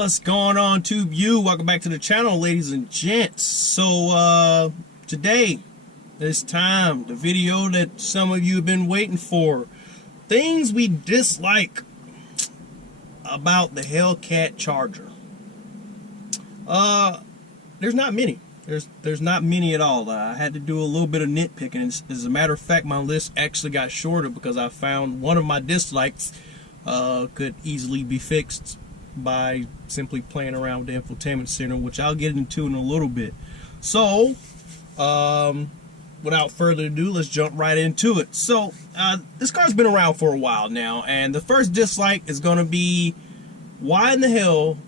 What's going on, Tube U? Welcome back to the channel, ladies and gents. So today, it's time, the video that some of you have been waiting for. Things we dislike about the Hellcat Charger. There's not many. There's not many at all. I had to do a little bit of nitpicking. As a matter of fact, my list actually got shorter because I found one of my dislikes could easily be fixed by simply playing around with the infotainment center, which I'll get into in a little bit. So, without further ado, let's jump right into it. So, this car's been around for a while now, and the first dislike is going to be, why in the hell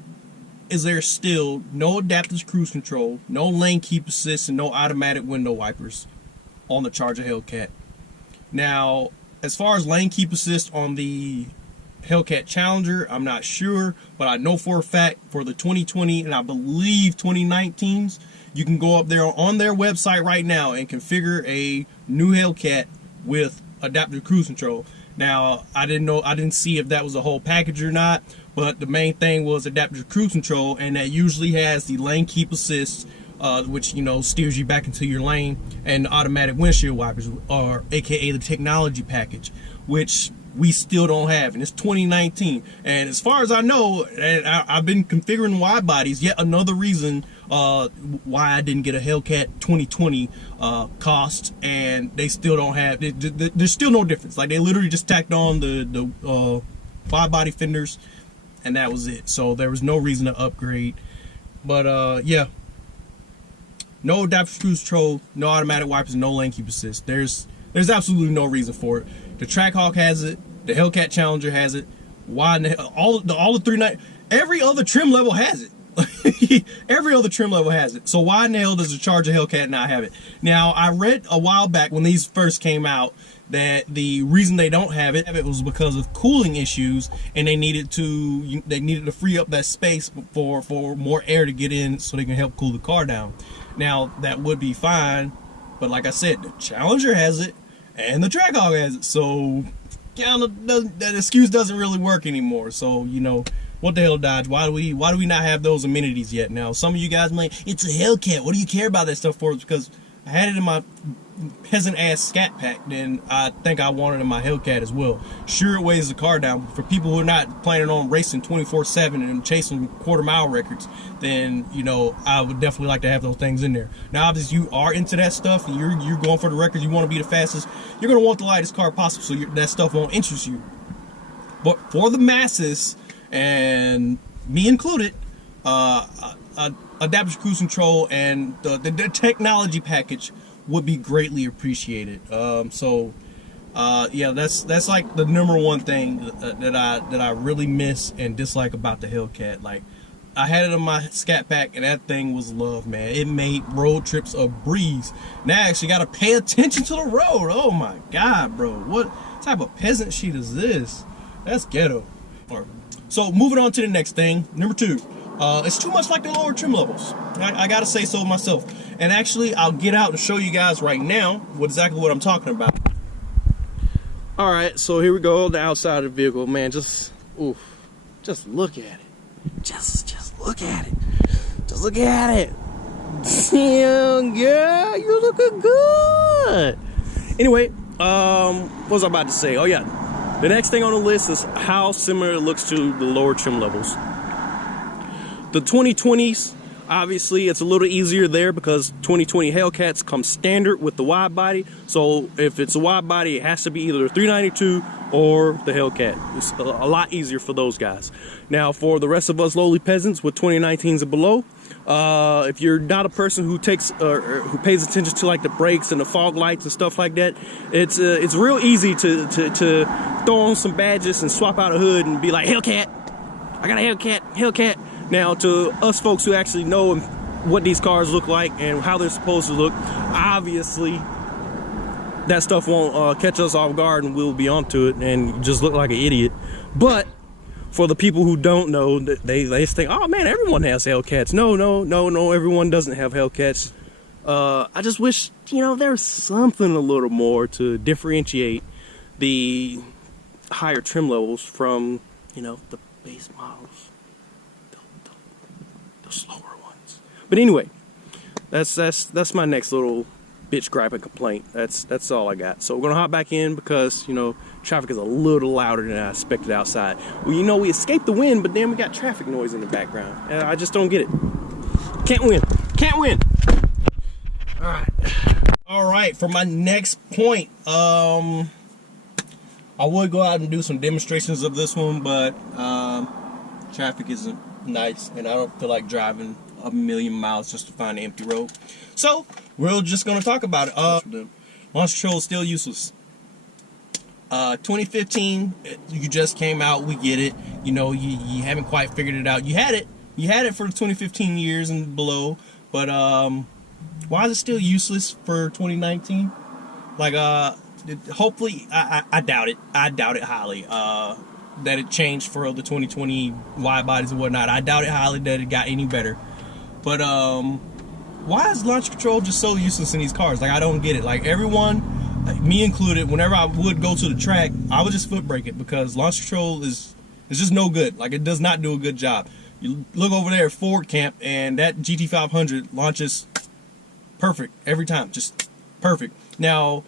is there still no adaptive cruise control, no lane keep assist, and no automatic window wipers on the Charger Hellcat? Now, as far as lane keep assist on the Hellcat Challenger, I'm not sure, but I know for a fact for the 2020 and I believe 2019s, you can go up there on their website right now and configure a new Hellcat with adaptive cruise control. Now, I didn't see if that was a whole package or not, but the main thing was adaptive cruise control, and that usually has the lane keep assist, which, you know, steers you back into your lane, and automatic windshield wipers, or aka the technology package, which we still don't have, and it's 2019. And as far as I know, and I've been configuring wide bodies, yet another reason why I didn't get a Hellcat 2020 cost, and they still don't have, there's still no difference. Like, they literally just tacked on the wide body fenders, and that was it. So there was no reason to upgrade. But yeah, no adaptive cruise control, no automatic wipers, no lane keep assist. There's absolutely no reason for it. The Trackhawk has it. The Hellcat Challenger has it. Why in the hell? All the 390, every other trim level has it. Every other trim level has it. So why in the hell does the Charger Hellcat not have it? Now, I read a while back when these first came out that the reason they don't have it was because of cooling issues, and they needed to free up that space for more air to get in so they can help cool the car down. Now, that would be fine, but like I said, the Challenger has it and the Trackhawk has it, so that excuse doesn't really work anymore. So, you know, what the hell, Dodge? Why do we not have those amenities yet? Now, some of you guys might, it's a Hellcat, what do you care about that stuff for? It's because I had it in my peasant ass Scat Pack, then I think I want it in my Hellcat as well. Sure, it weighs the car down. For people who are not planning on racing 24/7 and chasing quarter-mile records, then, you know, I would definitely like to have those things in there. Now, obviously, you are into that stuff, and you're going for the records, you want to be the fastest, you're going to want the lightest car possible, so that stuff won't interest you. But for the masses, and me included, adaptive cruise control and the technology package would be greatly appreciated. Yeah, that's like the number one thing that I really miss and dislike about the Hellcat. Like, I had it in my Scat Pack, and that thing was love, man. It made road trips a breeze. Now I actually got to pay attention to the road. Oh my God, bro. What type of peasant shit is this? That's ghetto. So moving on to the next thing, number two. It's too much like the lower trim levels. I gotta say so myself. And actually, I'll get out and show you guys right now exactly what I'm talking about. All right, so here we go, the outside of the vehicle, man. Just look at it. Just look at it. Just look at it. Damn, girl, you looking good. Anyway, what was I about to say? Oh yeah, the next thing on the list is how similar it looks to the lower trim levels. The 2020s, obviously, it's a little easier there because 2020 Hellcats come standard with the wide body. So if it's a wide body, it has to be either a 392 or the Hellcat. It's a lot easier for those guys. Now, for the rest of us lowly peasants with 2019s and below, if you're not a person who takes or who pays attention to like the brakes and the fog lights and stuff like that, it's real easy to throw on some badges and swap out a hood and be like, Hellcat, I got a Hellcat. Now, to us folks who actually know what these cars look like and how they're supposed to look, obviously that stuff won't catch us off guard, and we'll be onto it and just look like an idiot. But for the people who don't know, they just think, oh man, everyone has Hellcats. No, everyone doesn't have Hellcats. I just wish, you know, there's something a little more to differentiate the higher trim levels from, you know, the base models, the slower ones. But anyway, that's my next little bitch gripe and complaint. That's all I got. So we're gonna hop back in because, you know, traffic is a little louder than I expected outside. Well, you know, we escaped the wind, but then we got traffic noise in the background, and I just don't get it. Can't win. Can't win. All right. For my next point, I would go out and do some demonstrations of this one, but traffic isn't nice, and I don't feel like driving a million miles just to find an empty road. So we're just gonna talk about it. Launch control is still useless. 2015, you just came out. We get it. You know, you haven't quite figured it out. You had it for the 2015 years and below, but why is it still useless for 2019? Like, hopefully, I doubt it. I doubt it highly. That it changed for the 2020 wide bodies and whatnot. I doubt it highly that it got any better. But why is launch control just so useless in these cars? Like, I don't get it. Like, everyone, like me included, whenever I would go to the track, I would just foot brake it because launch control is just no good. Like, it does not do a good job. You look over there at Ford camp, and that GT500 launches perfect every time, just perfect. Now,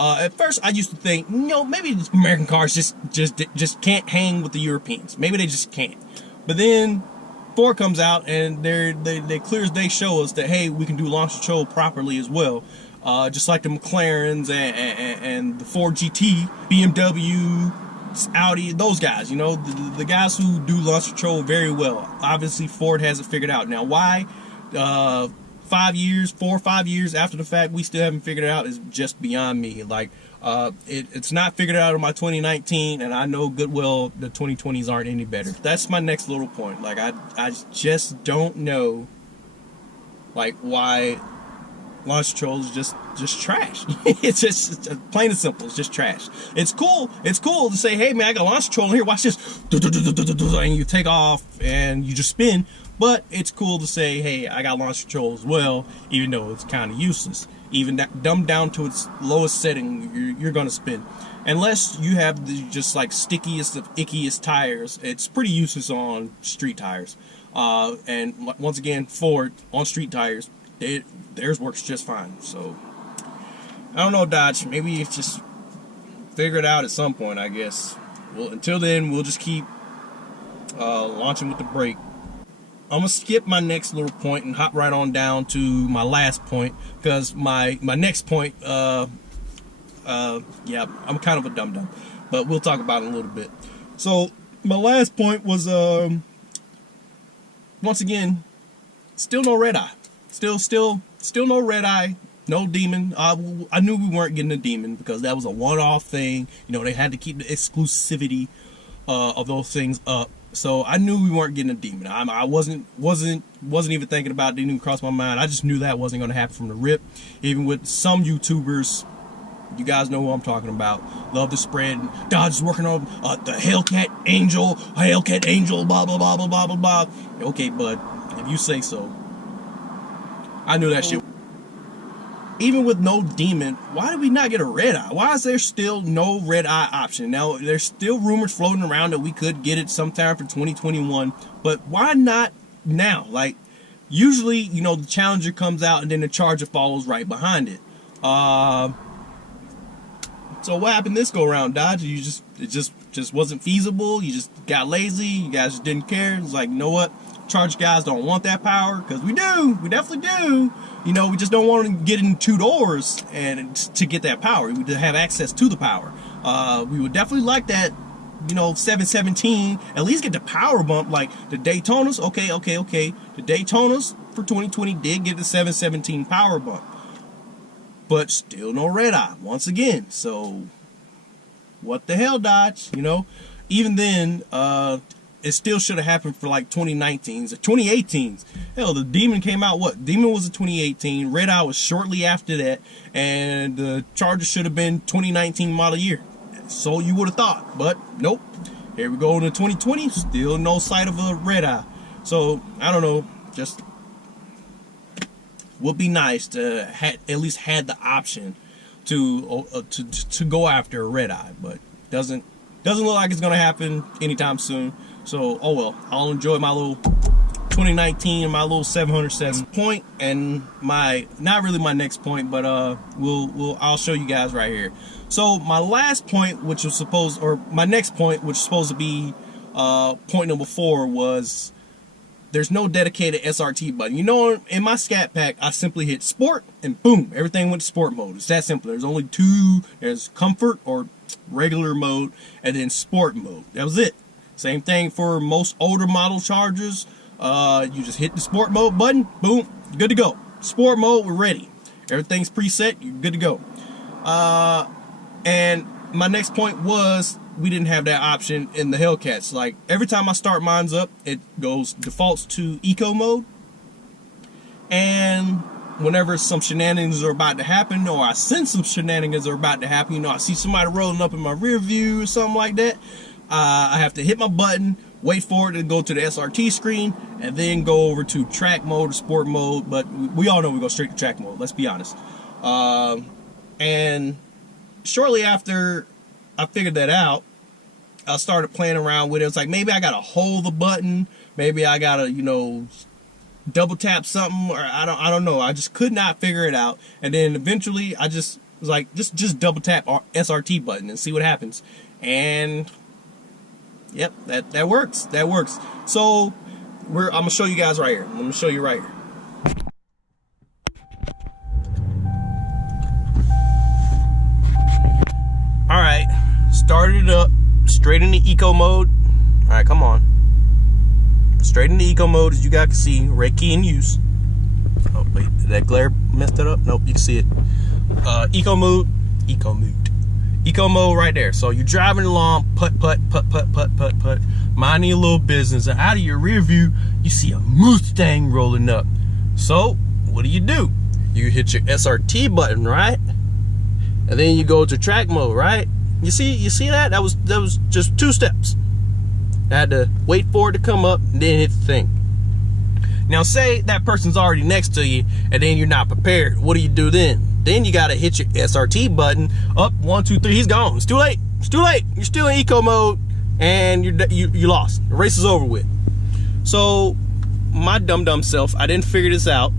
at first I used to think, you know, maybe American cars just can't hang with the Europeans. Maybe they just can't. But then Ford comes out and they clear as day show us that, hey, we can do launch control properly as well. Just like the McLarens and the Ford GT, BMW, Audi, those guys, you know, the guys who do launch control very well. Obviously Ford has it figured out. Now why 4 or 5 years after the fact we still haven't figured it out is just beyond me. Like, it's not figured out in my 2019, and I know good well the 2020s aren't any better. That's my next little point. Like, I just don't know, like, why launch control is just trash. It's just plain and simple. It's just trash. It's cool to say, hey man, I got launch control here, watch this, and you take off and you just spin. But it's cool to say, hey, I got launch control as well, even though it's kind of useless. Even that dumbed down to its lowest setting, you're gonna spin. Unless you have the just like stickiest of ickiest tires, it's pretty useless on street tires. And once again, Ford on street tires, theirs works just fine. So I don't know, Dodge. Maybe it's just figure it out at some point, I guess. Well, until then, we'll just keep launching with the brake. I'm gonna skip my next little point and hop right on down to my last point, because my next point, yeah, I'm kind of a dum-dum, but we'll talk about it in a little bit. So my last point was, once again, still no Redeye. Still no Redeye, no Demon. I knew we weren't getting a Demon because that was a one-off thing. You know, they had to keep the exclusivity of those things up. So I knew we weren't getting a Demon. I wasn't even thinking about it. Didn't even cross my mind. I just knew that wasn't going to happen from the rip. Even with some YouTubers, you guys know who I'm talking about, love to spread Dodge is working on the Hellcat Angel, blah blah blah blah blah blah blah. Okay, bud, if you say so. I knew that shit. Even with no Demon, why did we not get a Redeye? Why is there still no Redeye option? Now, there's still rumors floating around that we could get it sometime for 2021, but why not now? Like, usually, you know, the Challenger comes out and then the Charger follows right behind it. So what happened this go around, Dodge? It just wasn't feasible. You just got lazy. You guys just didn't care. It's like, you know what? Charge guys don't want that power, because we definitely do. You know, we just don't want to get in two doors and to get that power. We would have access to the power. We would definitely like that, you know, 717, at least get the power bump. Like the Daytonas, okay. The Daytonas for 2020 did get the 717 power bump, but still no Redeye once again. So what the hell, Dodge? You know, even then, it still should have happened for like 2019s or 2018s. Hell, the Demon came out, what? Demon was in 2018. Redeye was shortly after that. And the Charger should have been 2019 model year. So you would have thought. But nope. Here we go into 2020. Still no sight of a Redeye. So, I don't know. Just would be nice to at least had the option to go after a Redeye. But doesn't look like it's going to happen anytime soon. So, oh well, I'll enjoy my little 2019 my little 707 point, and not really my next point, but I'll show you guys right here. So my last point, which was my next point, which was supposed to be point number 4, was there's no dedicated SRT button. You know, in my scat pack, I simply hit sport and boom, everything went to sport mode. It's that simple. There's only 2. There's comfort or regular mode, and then sport mode. That was it. Same thing for most older model Chargers. You just hit the sport mode button, boom, good to go. Sport mode, we're ready. Everything's preset, you're good to go. And my next point was, we didn't have that option in the Hellcats. Like, every time I start mines up, it defaults to eco mode. And whenever some shenanigans are about to happen, or I sense some shenanigans are about to happen, you know, I see somebody rolling up in my rear view or something like that, I have to hit my button, wait for it to go to the SRT screen, and then go over to track mode or sport mode. But we all know we go straight to track mode, let's be honest. And shortly after I figured that out, I started playing around with it. It's like, maybe I gotta hold the button, maybe I gotta, you know, double tap something, or I don't know. I just could not figure it out. And then eventually I just was like, just double tap SRT button and see what happens. And yep, that works. That works. So I'm gonna show you guys right here. I'm gonna show you right here. All right, started it up, straight into eco mode. All right, come on. Straight into eco mode, as you guys can see, red key in use. Oh wait, did that glare messed it up? Nope, you can see it. Eco mode right there. So you're driving along, put, minding your little business, and out of your rear view, you see a Mustang rolling up. So what do? You hit your SRT button, right? And then you go to track mode, right? You see that? That was just 2 steps. I had to wait for it to come up and then hit the thing. Now say that person's already next to you and then you're not prepared. What do you do then? Then you gotta hit your SRT button. Up, 1, 2, 3, he's gone. It's too late. It's too late. You're still in eco mode and you lost. The race is over with. So my dumb self, I didn't figure this out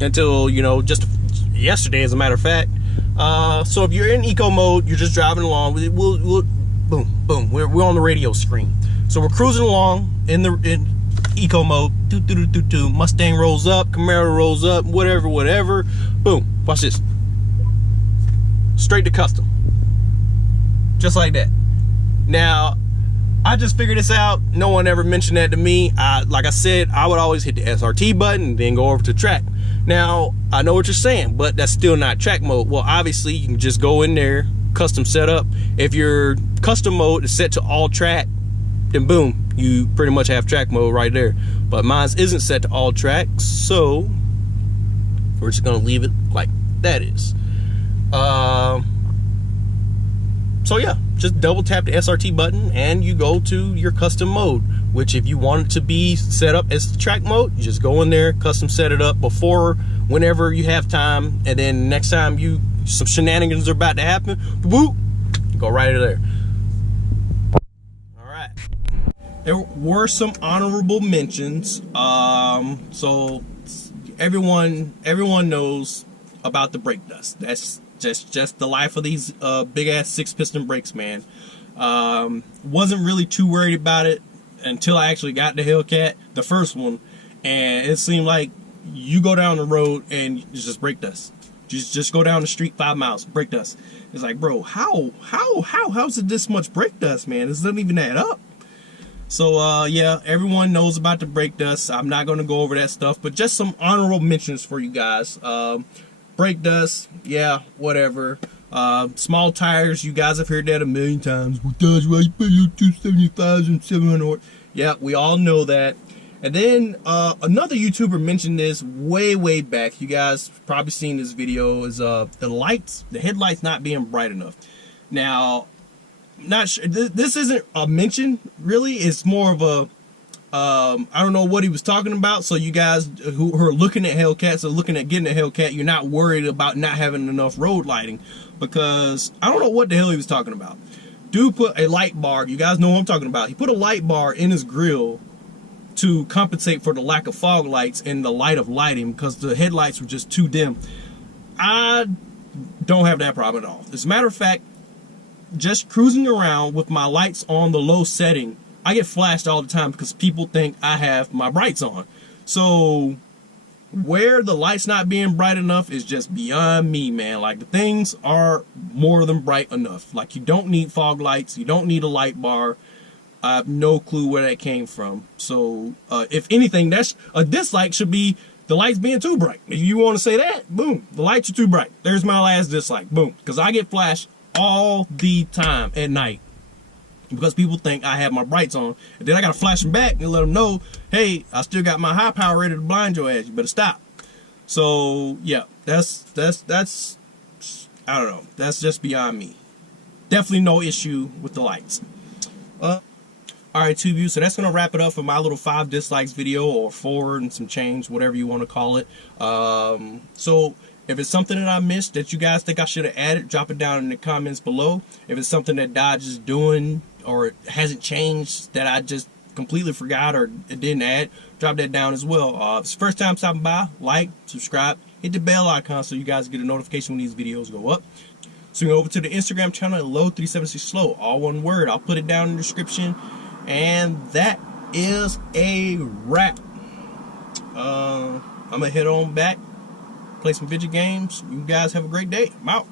until, you know, just yesterday, as a matter of fact. So if you're in eco mode, you're just driving along. We'll boom. We're on the radio screen. So we're cruising along in eco mode. Mustang rolls up, Camaro rolls up, whatever. Boom. Watch this. Straight to custom. Just like that. Now, I just figured this out. No one ever mentioned that to me. Like I said, I would always hit the SRT button and then go over to track. Now, I know what you're saying, but that's still not track mode. Well, obviously, you can just go in there, custom setup. If your custom mode is set to all track, then boom, you pretty much have track mode right there. But mine isn't set to all track, so we're just gonna leave it like that is. So yeah, just double tap the SRT button and you go to your custom mode, which if you want it to be set up as track mode, you just go in there, custom set it up before, whenever you have time, and then next time some shenanigans are about to happen, whoop, go right there. All right. There were some honorable mentions. So everyone knows about the brake dust. That's just the life of these big ass 6-piston brakes, man. Wasn't really too worried about it until I actually got the Hellcat, the first one, and it seemed like you go down the road and it's just brake dust. Just go down the street 5 miles, brake dust. It's like, bro, how's it this much brake dust, man? This doesn't even add up. So yeah, everyone knows about the brake dust. I'm not gonna go over that stuff, but just some honorable mentions for you guys. Brake dust, yeah, whatever. Small tires, you guys have heard that a million times. Well, that's why you put your 275s and 700. Yeah, we all know that. And then another YouTuber mentioned this way back. You guys probably seen this video. Is the headlights not being bright enough. Now, not sure. This isn't a mention really. It's more of a I don't know what he was talking about. So you guys who are looking at Hellcats or looking at getting a Hellcat, you're not worried about not having enough road lighting, because I don't know what the hell he was talking about. Dude put a light bar. You guys know what I'm talking about. He put a light bar in his grill to compensate for the lack of fog lights and the light of lighting, because the headlights were just too dim. I don't have that problem at all. As a matter of fact, just cruising around with my lights on the low setting, I get flashed all the time because people think I have my brights on. So where the light's not being bright enough is just beyond me, man. Like, the things are more than bright enough. Like, you don't need fog lights, you don't need a light bar. I have no clue where that came from. So if anything, that's a dislike, should be the lights being too bright. If you want to say that, boom, the lights are too bright. There's my last dislike, boom. Because I get flashed all the time at night because people think I have my brights on, and then I gotta flash them back and let them know, hey, I still got my high power ready to blind your ass. You better stop. So yeah, that's I don't know. That's just beyond me. Definitely no issue with the lights. Alright, TubeU, so that's going to wrap it up for my little 5 dislikes video, or 4 and some change, whatever you want to call it. So if it's something that I missed that you guys think I should have added, drop it down in the comments below. If it's something that Dodge is doing or it hasn't changed that I just completely forgot or it didn't add, drop that down as well. If it's the first time stopping by, like, subscribe, hit the bell icon so you guys get a notification when these videos go up. Swing over to the Instagram channel, Low376Slow, all one word. I'll put it down in the description. And that is a wrap. I'm gonna head on back, play some video games. You guys have a great day. I'm out.